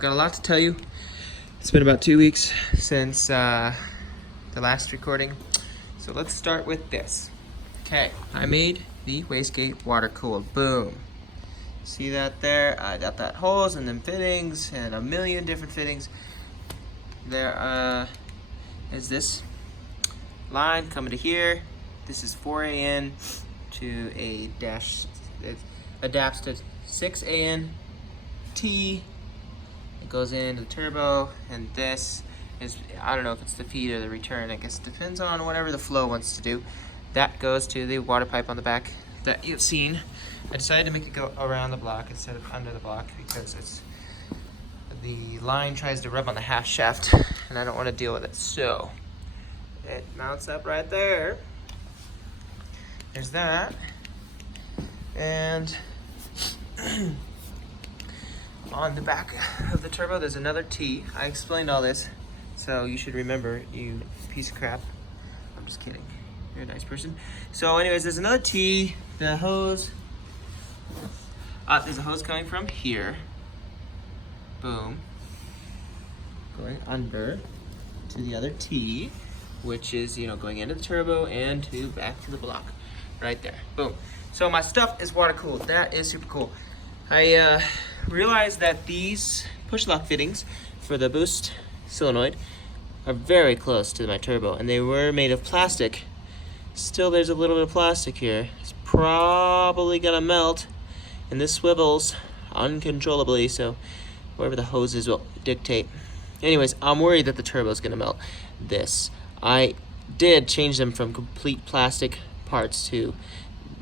got a lot to tell you. It's been about 2 weeks since the last recording. So let's start with this. Okay, I made the wastegate water cooled. Boom. See that there? I got that hose and them fittings and a million different fittings. There is this line coming to here. This is 4 AN to a dash. It adapts to 6 AN T. It goes into the turbo, and this is, I don't know if it's the feed or the return. I guess it depends on whatever the flow wants to do. That goes to the water pipe on the back that you've seen. I decided to make it go around the block instead of under the block because it's the line tries to rub on the half shaft and I don't want to deal with it. So it mounts up right there. There's that. And on the back of the turbo there's another T. I explained all this, so you should remember, you piece of crap. I'm just kidding. You're a nice person. So anyways, there's another T. The hose, there's a hose coming from here. Boom. Going under to the other T, which is, going into the turbo and back to the block. Right there. Boom. So my stuff is water cooled. That is super cool. I realized that these push lock fittings for the boost solenoid are very close to my turbo, and they were made of plastic. Still, there's a little bit of plastic here. It's probably gonna melt, and this swivels uncontrollably, so wherever the hoses will dictate. Anyways, I'm worried that the turbo is gonna melt this. I did change them from complete plastic parts to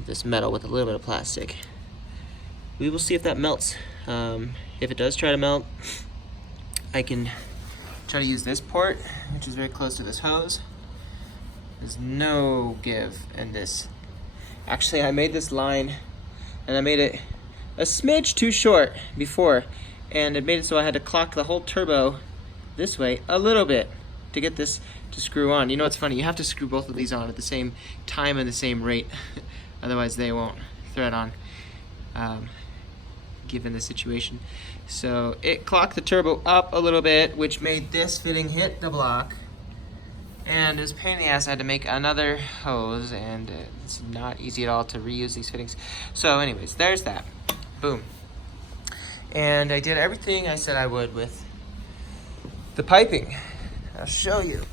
this metal with a little bit of plastic. We will see if that melts. If it does try to melt, I can try to use this port, which is very close to this hose. There's no give in this. Actually, I made this line and I made it a smidge too short before, and it made it so I had to clock the whole turbo this way a little bit to get this to screw on. You know what's funny? You have to screw both of these on at the same time and the same rate. Otherwise they won't thread on, given the situation. So it clocked the turbo up a little bit, which made this fitting hit the block. And it was a pain in the ass. I had to make another hose, and it's not easy at all to reuse these fittings. So anyways, there's that. Boom. And I did everything I said I would with the piping. I'll show you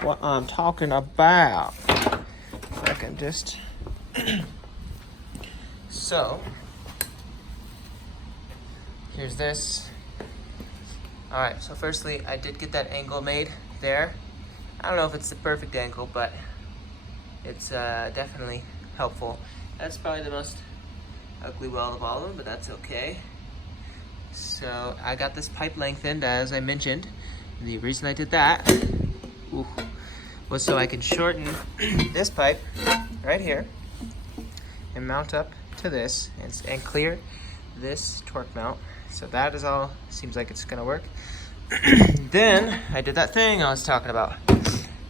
what I'm talking about. If I can just... So, here's this. Alright, so firstly, I did get that angle made there. I don't know if it's the perfect angle, but it's definitely helpful. That's probably the most ugly weld of all of them, but that's okay. So I got this pipe lengthened, as I mentioned. The reason I did that was so I can shorten this pipe right here and mount up to this and clear this torque mount. So that is all, seems like it's gonna work. Then I did that thing I was talking about,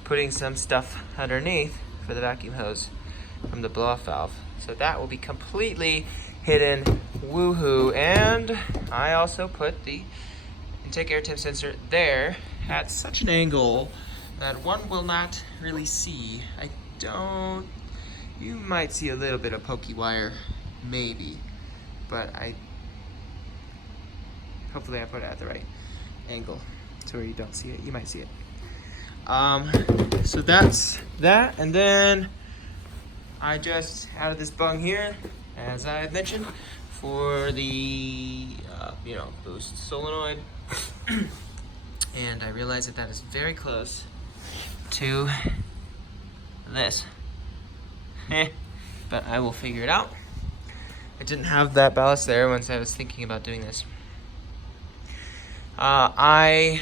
putting some stuff underneath for the vacuum hose from the blow-off valve. So that will be completely hidden, woohoo. And I also put the intake air temp sensor there at such an angle that one will not really see. You might see a little bit of pokey wire, maybe, but hopefully I put it at the right angle to where you don't see it. You might see it. So that's that, and then I just added this bung here, as I mentioned, for the boost solenoid, and I realized that is very close to this. But I will figure it out. I didn't have that ballast there once I was thinking about doing this. I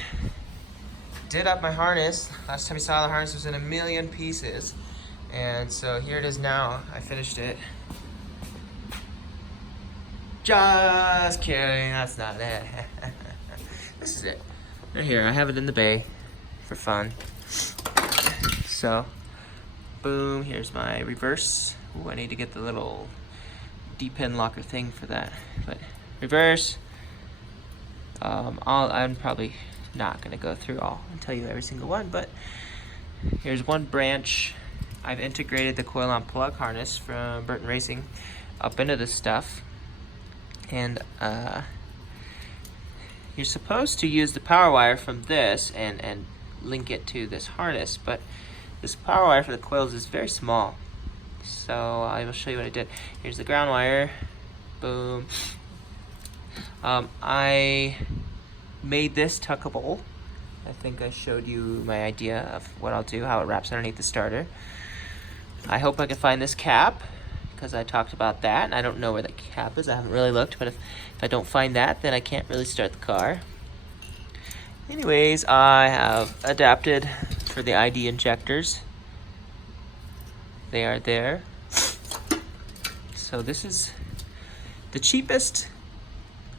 did up my harness. Last time you saw, the harness was in a million pieces, and so here it is now. I finished it. Just kidding, that's not it. This is it. Right here, I have it in the bay for fun. So, boom, here's my reverse. Ooh, I need to get the little D-pin locker thing for that. But reverse, I'm probably not gonna go through all and tell you every single one, but here's one branch. I've integrated the coil on plug harness from Burton Racing up into this stuff, and you're supposed to use the power wire from this and link it to this harness, but this power wire for the coils is very small. So I will show you what I did. Here's the ground wire. Boom. I made this tuckable. I think I showed you my idea of what I'll do, how it wraps underneath the starter. I hope I can find this cap, because I talked about that, and I don't know where the cap is. I haven't really looked, but if I don't find that, then I can't really start the car. Anyways, I have adapted for the ID injectors. They are there. So this is the cheapest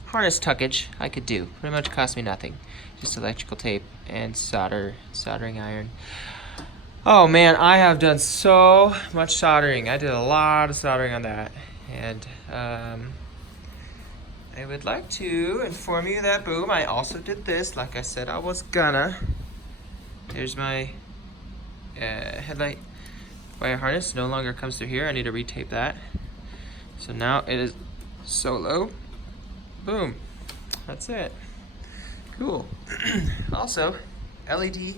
harness tuckage I could do. Pretty much cost me nothing. Just electrical tape and soldering iron. Oh man, I have done so much soldering. I did a lot of soldering on that. And I would like to inform you that, boom, I also did this like I said I was gonna. There's my headlight wire harness. No longer comes through here. I need to retape that. So now it is solo. Boom. That's it. Cool. Also, LED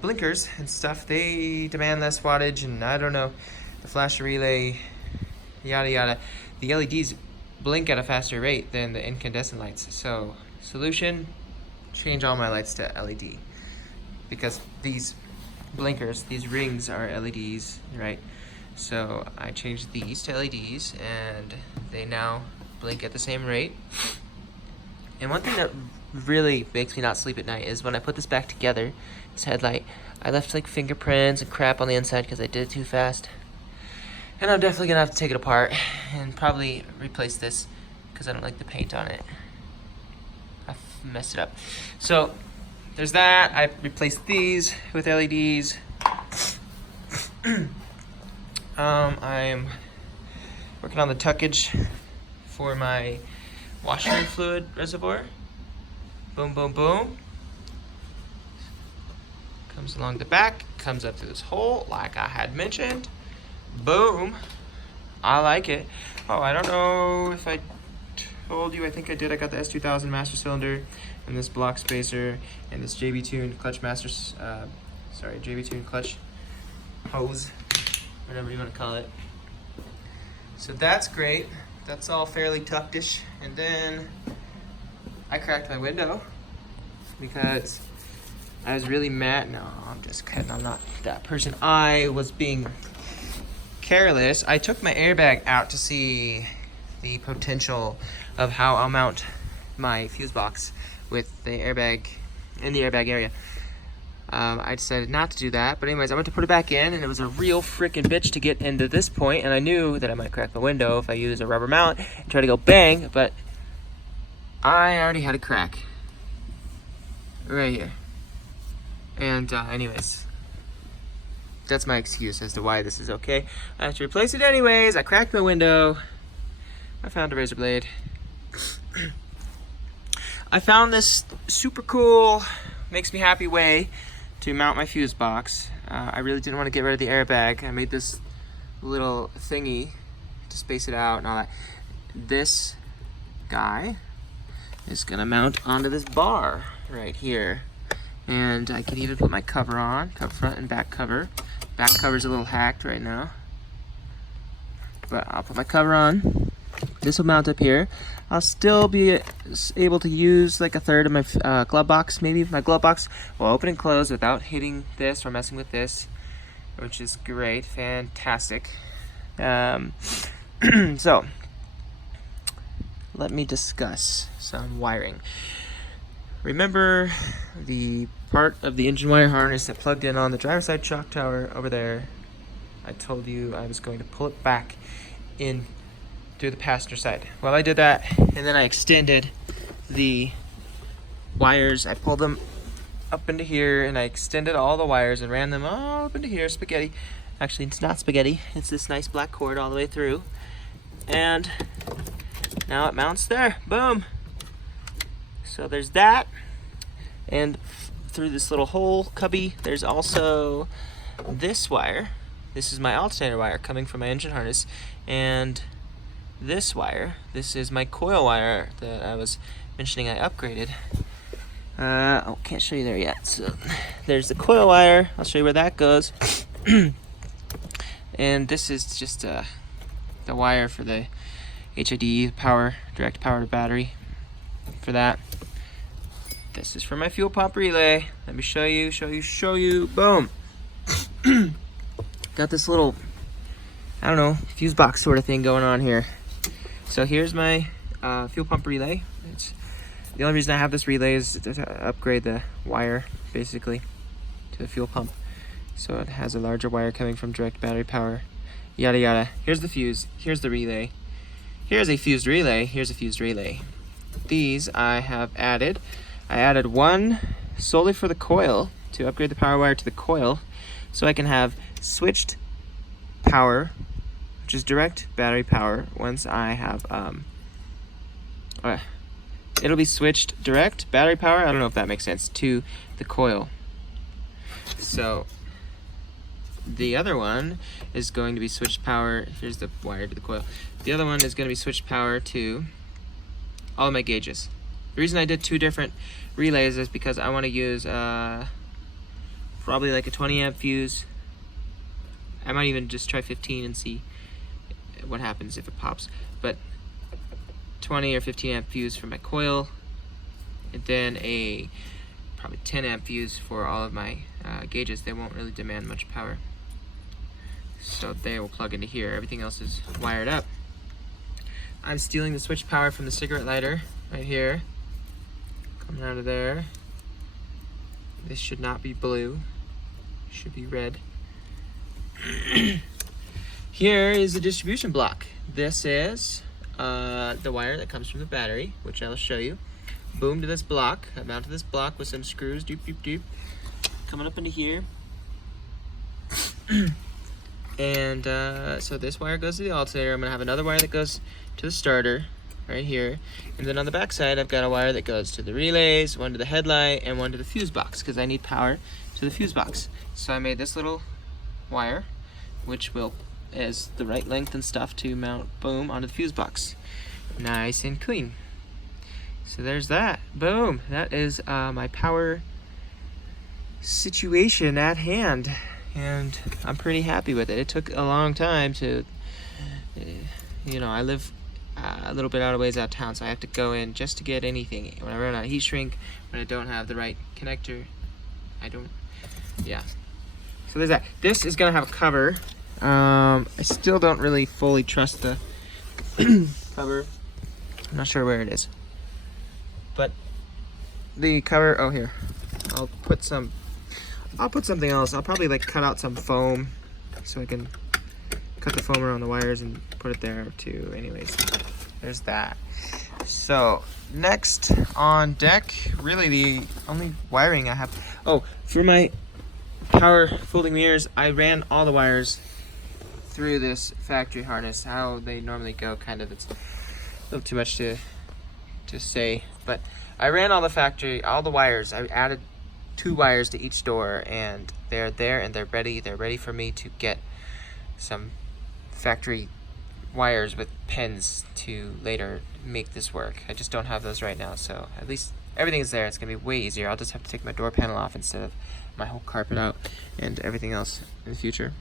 blinkers and stuff, they demand less wattage, and I don't know, the flash relay, yada yada. The LEDs blink at a faster rate than the incandescent lights. So, solution, change all my lights to LED. Because these blinkers, these rings are LEDs, right? So I changed these to LEDs, and they now blink at the same rate. And one thing that really makes me not sleep at night is when I put this back together, this headlight, I left like fingerprints and crap on the inside because I did it too fast. And I'm definitely gonna have to take it apart and probably replace this because I don't like the paint on it. I messed it up. So there's that. I replaced these with LEDs. I'm working on the tuckage for my washer fluid reservoir. Boom, boom, boom. Comes along the back, comes up through this hole like I had mentioned. Boom. I like it. Oh, I don't know if I told you, I think I did. I got the S2000 master cylinder and this block spacer and this JB Tune clutch JB Tune clutch hose, whatever you want to call it. So that's great. That's all fairly tucked-ish. And then I cracked my window because I was really mad. No, I'm just kidding. I'm not that person. I was being careless. I took my airbag out to see the potential of how I'll mount my fuse box with the airbag in the airbag area. I decided not to do that, but anyways, I went to put it back in, and it was a real freaking bitch to get into this point, and I knew that I might crack the window if I use a rubber mallet and try to go bang, but I already had a crack right here. And anyways, that's my excuse as to why this is okay. I have to replace it anyways. I cracked my window. I found a razor blade. I found this super cool, makes me happy way to mount my fuse box. I really didn't want to get rid of the airbag. I made this little thingy to space it out and all that. This guy is gonna mount onto this bar right here. And I can even put my cover on, front and back cover. Back cover's a little hacked right now, but I'll put my cover on. This will mount up here. I'll still be able to use like a third of my glove box, maybe. My glove box will open and close without hitting this or messing with this, which is great, fantastic. So, let me discuss some wiring. Remember the part of the engine wire harness that plugged in on the driver's side shock tower over there? I told you I was going to pull it back in through the passenger side. Well, I did that, and then I extended the wires. I pulled them up into here, and I extended all the wires and ran them all up into here, spaghetti. Actually, it's not spaghetti. It's this nice black cord all the way through. And now it mounts there. Boom. So there's that, and through this little hole cubby, there's also this wire. This is my alternator wire coming from my engine harness, and this wire, this is my coil wire that I was mentioning I upgraded. Oh, can't show you there yet. So there's the coil wire. I'll show you where that goes. And this is just the wire for the HID power, direct power to battery for that. This is for my fuel pump relay. Let me show you. Boom. Got this little, I don't know, fuse box sort of thing going on here. So here's my fuel pump relay. The only reason I have this relay is to upgrade the wire, basically, to the fuel pump. So it has a larger wire coming from direct battery power, yada yada. Here's the fuse, here's the relay. Here's a fused relay, here's a fused relay. These I have added. I added one solely for the coil, to upgrade the power wire to the coil, so I can have switched power, which is direct battery power, once I have, it'll be switched direct battery power, I don't know if that makes sense, to the coil. So the other one is going to be switched power, here's the wire to the coil. The other one is going to be switched power to all of my gauges. The reason I did two different relays is because I want to use probably like a 20 amp fuse. I might even just try 15 and see what happens if it pops. But 20 or 15 amp fuse for my coil, and then a probably 10 amp fuse for all of my gauges. They won't really demand much power. So they will plug into here. Everything else is wired up. I'm stealing the switch power from the cigarette lighter right here. Coming out of there. This should not be blue. It should be red. Here is the distribution block. This is the wire that comes from the battery, which I'll show you. Boom to this block. I mounted this block with some screws. Doop, doop, doop. Coming up into here. And so this wire goes to the alternator. I'm going to have another wire that goes to the starter right here. And then on the back side, I've got a wire that goes to the relays, one to the headlight, and one to the fuse box, because I need power to the fuse box. So I made this little wire, which is the right length and stuff to mount, boom, onto the fuse box. Nice and clean. So there's that. Boom. That is my power situation at hand. And I'm pretty happy with it. It took a long time to, I live a little bit out of ways out of town, so I have to go in just to get anything. When I run out of heat shrink, when I don't have the right connector, yeah. So there's that. This is gonna have a cover. I still don't really fully trust the cover. I'm not sure where it is. But the cover, oh here. I'll put something else. I'll probably like cut out some foam so I can cut the foam around the wires and put it there too. Anyways, there's that. So next on deck, really the only wiring I have. Oh, for my power folding mirrors, I ran all the wires through this factory harness. How they normally go, kind of, it's a little too much to say, but I ran all the wires. I added 2 wires to each door, and they're there and they're ready. They're ready for me to get some factory wires with pins to later make this work. I just don't have those right now, so at least everything is there. It's gonna be way easier. I'll just have to take my door panel off instead of my whole carpet out and everything else in the future.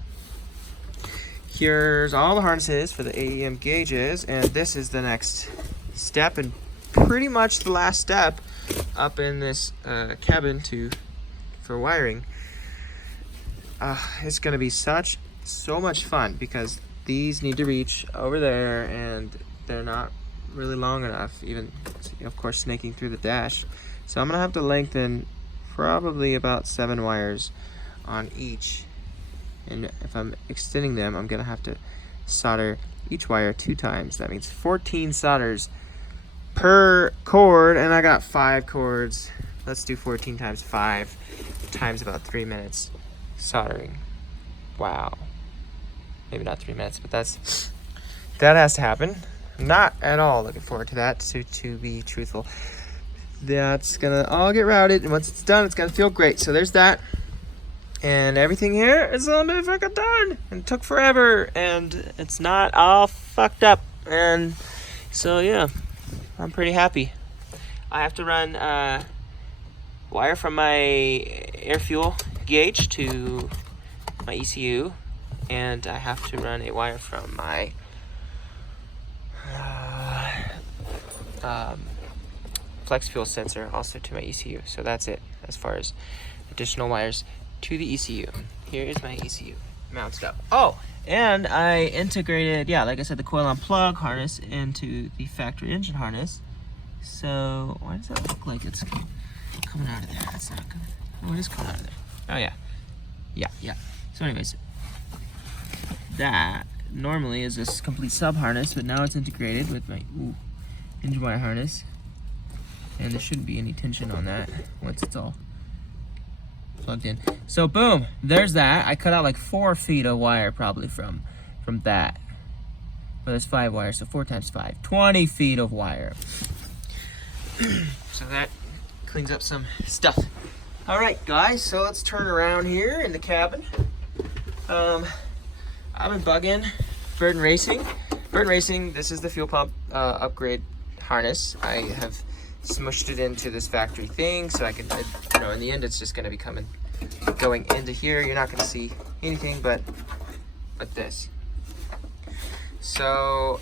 Here's all the harnesses for the AEM gauges, and this is the next step and pretty much the last step up in this cabin for wiring. It's gonna be so much fun because these need to reach over there and they're not really long enough, even of course snaking through the dash. So I'm gonna have to lengthen probably about 7 wires on each, and if I'm extending them, I'm gonna have to solder each wire 2 times. That means 14 solders per cord, and I got 5 cords. Let's do 14 times 5 times about 3 minutes soldering. Wow. Maybe not 3 minutes, but that has to happen. Not at all looking forward to that, to be truthful. that's gonna all get routed, and once it's done, it's gonna feel great. So there's that. And everything here is all freaking done. And it took forever, and it's not all fucked up. And so yeah, I'm pretty happy. I have to run wire from my air fuel gauge to my ECU, and I have to run a wire from my flex fuel sensor also to my ECU. So that's it as far as additional wires to the ECU. Here is my ECU mounted up. Oh, and I integrated, yeah, like I said, the coil on plug harness into the factory engine harness. So why does that look like it's coming out of there? That's not good. Oh, it is coming out of there. Oh yeah. Yeah. So anyways, that normally is this complete sub harness, but now it's integrated with my engine wire harness. And there shouldn't be any tension on that once it's all plugged in. So boom, there's that. I cut out like 4 feet of wire probably from that. But there's 5 wires, so 4 times 5, 20 feet of wire. So that cleans up some stuff. All right, guys, so let's turn around here in the cabin. I've been bugging Burton Racing. Burton Racing, this is the fuel pump upgrade harness. I have smushed it into this factory thing so I can, in the end, it's just going to be going into here. You're not going to see anything but this. So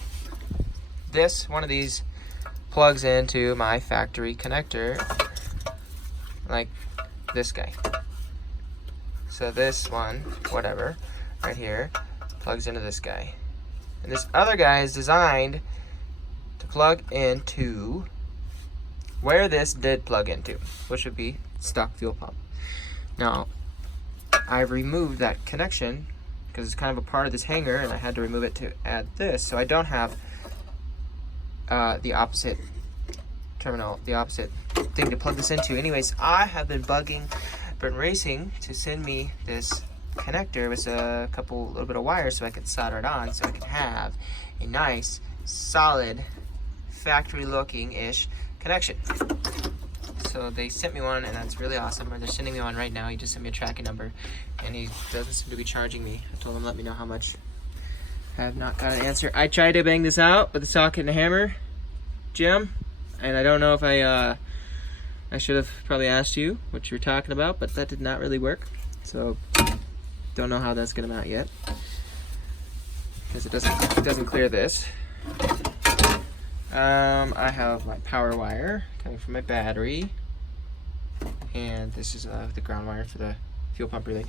one of these plugs into my factory connector, like this guy. So this one, whatever, right here, plugs into this guy. And this other guy is designed to plug into where this did plug into, which would be stock fuel pump. Now, I've removed that connection because it's kind of a part of this hanger, and I had to remove it to add this, so I don't have the opposite terminal, the opposite thing to plug this into. Anyways, I have been bugging Burton Racing to send me this connector with a little bit of wire so I could solder it on, so I could have a nice, solid, factory-looking-ish connection. So they sent me one, and that's really awesome. Or they're sending me one right now. He just sent me a tracking number, and he doesn't seem to be charging me. I told him let me know how much. I have not got an answer. I tried to bang this out with a socket and a hammer, Jim, and I don't know if I should have probably asked you what you were talking about, but that did not really work. So don't know how that's gonna mount yet, because it doesn't clear this. I have my power wire coming from my battery, and this is the ground wire for the fuel pump relay.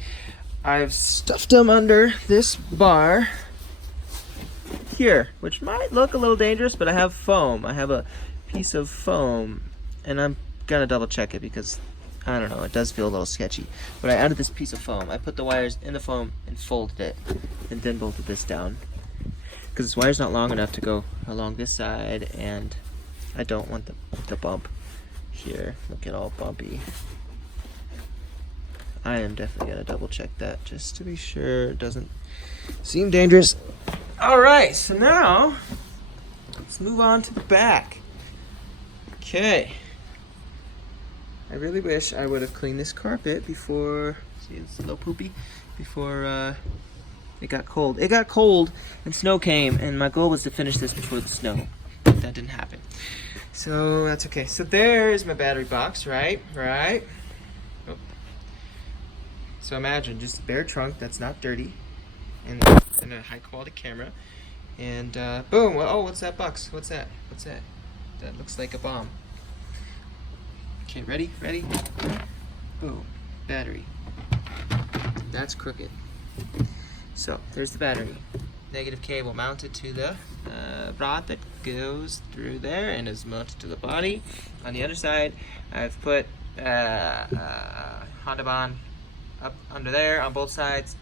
I've stuffed them under this bar here, which might look a little dangerous, but I have foam. I have a piece of foam, and I'm gonna double check it because I don't know, it does feel a little sketchy. But I added this piece of foam. I put the wires in the foam and folded it, and then bolted this down, because this wire's not long enough to go along this side, and I don't want the bump here. Look at all bumpy. I am definitely gonna double check that just to be sure it doesn't seem dangerous. All right, so now let's move on to the back. Okay. I really wish I would have cleaned this carpet before, see it's a little poopy, before it got cold. It got cold and snow came, and my goal was to finish this before the snow. But that didn't happen. So that's okay. So there's my battery box, right? Oh. So imagine just a bare trunk that's not dirty, and a high quality camera, and boom. Oh, what's that box? What's that? That looks like a bomb. Okay, ready? Boom, battery. That's crooked. So there's the battery. Negative cable mounted to the rod that goes through there and is mounted to the body. On the other side, I've put Honda Bond up under there on both sides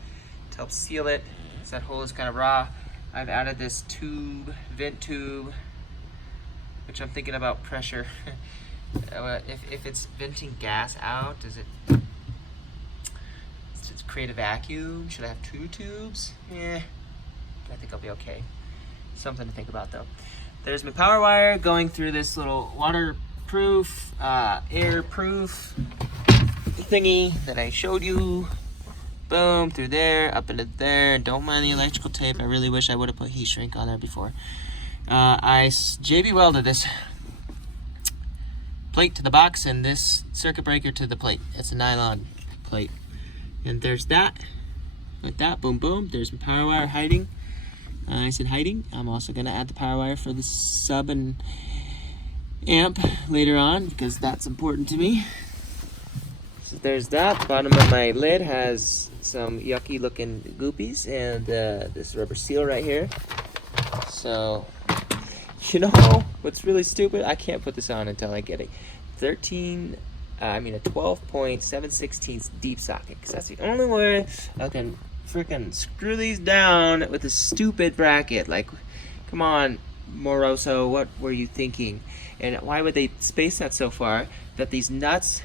to help seal it. So that hole is kind of raw. I've added this tube, vent tube, which I'm thinking about pressure. If it's venting gas out, does it create a vacuum? Should I have 2 tubes? I think I'll be okay. Something to think about though. There's my power wire going through this little water proof, air proof thingy that I showed you. Boom, through there, up into there. Don't mind the electrical tape. I really wish I would have put heat shrink on there before. I JB welded this plate to the box and this circuit breaker to the plate. It's a nylon plate. And there's that. Like that, boom, boom. There's my power wire hiding. I said hiding. I'm also gonna add the power wire for the sub and amp later on because that's important to me. So there's that. The bottom of my lid has some yucky looking goopies and this rubber seal right here. So, you know what's really stupid? I can't put this on until I get a 12.7/16 deep socket because that's the only way I can freaking screw these down with a stupid bracket. Like, come on, Moroso, what were you thinking? And why would they space that so far that these nuts,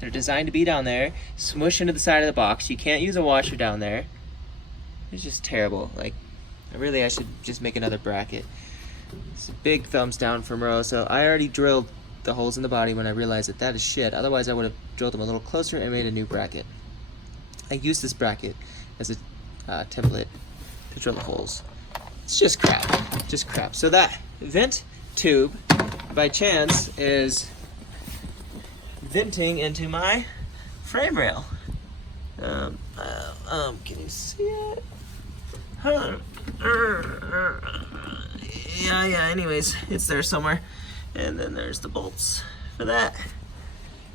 they're designed to be down there, smush into the side of the box. You can't use a washer down there. It's just terrible. Like, I should just make another bracket. It's a big thumbs down for Moroso. I already drilled the holes in the body when I realized that that is shit. Otherwise, I would have drilled them a little closer and made a new bracket. I used this bracket as a template to drill the holes. It's just crap. Just crap. So that vent tube, by chance, is venting into my frame rail. Can you see it? Yeah, anyways, it's there somewhere. And then there's the bolts for that.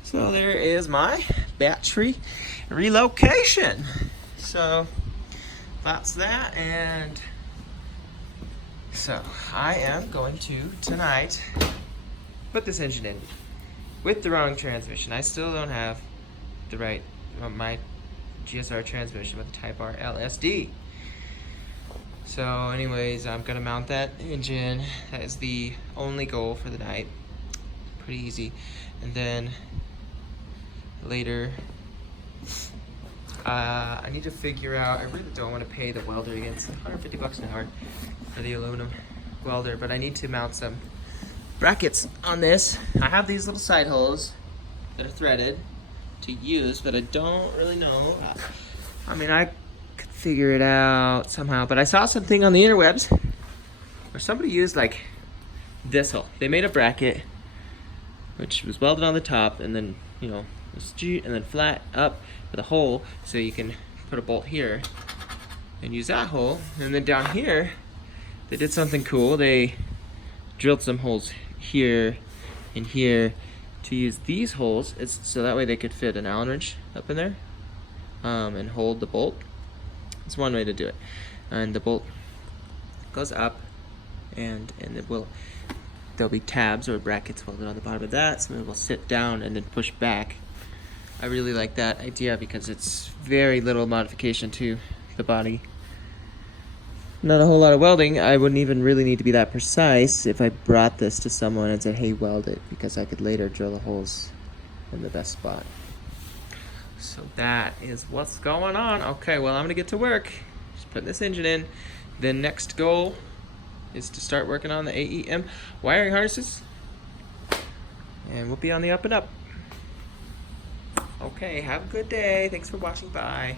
So there is my battery relocation. So that's that, and so I am going to tonight put this engine in with the wrong transmission. I still don't have the right, my GSR transmission with the Type R LSD. So anyways, I'm gonna mount that engine. That is the only goal for the night. Pretty easy. And then later, I need to figure out, I really don't want to pay the welder again. It's 150 bucks an hour for the aluminum welder, but I need to mount some brackets on this. I have these little side holes that are threaded to use, but I don't really know. I mean, I could figure it out somehow, but I saw something on the interwebs where somebody used like this hole. They made a bracket which was welded on the top and then, you know, and then flat up with a hole so you can put a bolt here and use that hole. And then down here they did something cool. They drilled some holes here and here to use these holes. So that way they could fit an Allen wrench up in there and hold the bolt. It's one way to do it. And the bolt goes up and there'll be tabs or brackets welded on the bottom of that, so it will sit down and then push back. I really like that idea because it's very little modification to the body. Not a whole lot of welding. I wouldn't even really need to be that precise if I brought this to someone and said, hey, weld it, because I could later drill the holes in the best spot. So that is what's going on. Okay, well, I'm gonna get to work. Just putting this engine in. The next goal is to start working on the AEM wiring harnesses. And we'll be on the up and up. Okay, have a good day. Thanks for watching. Bye.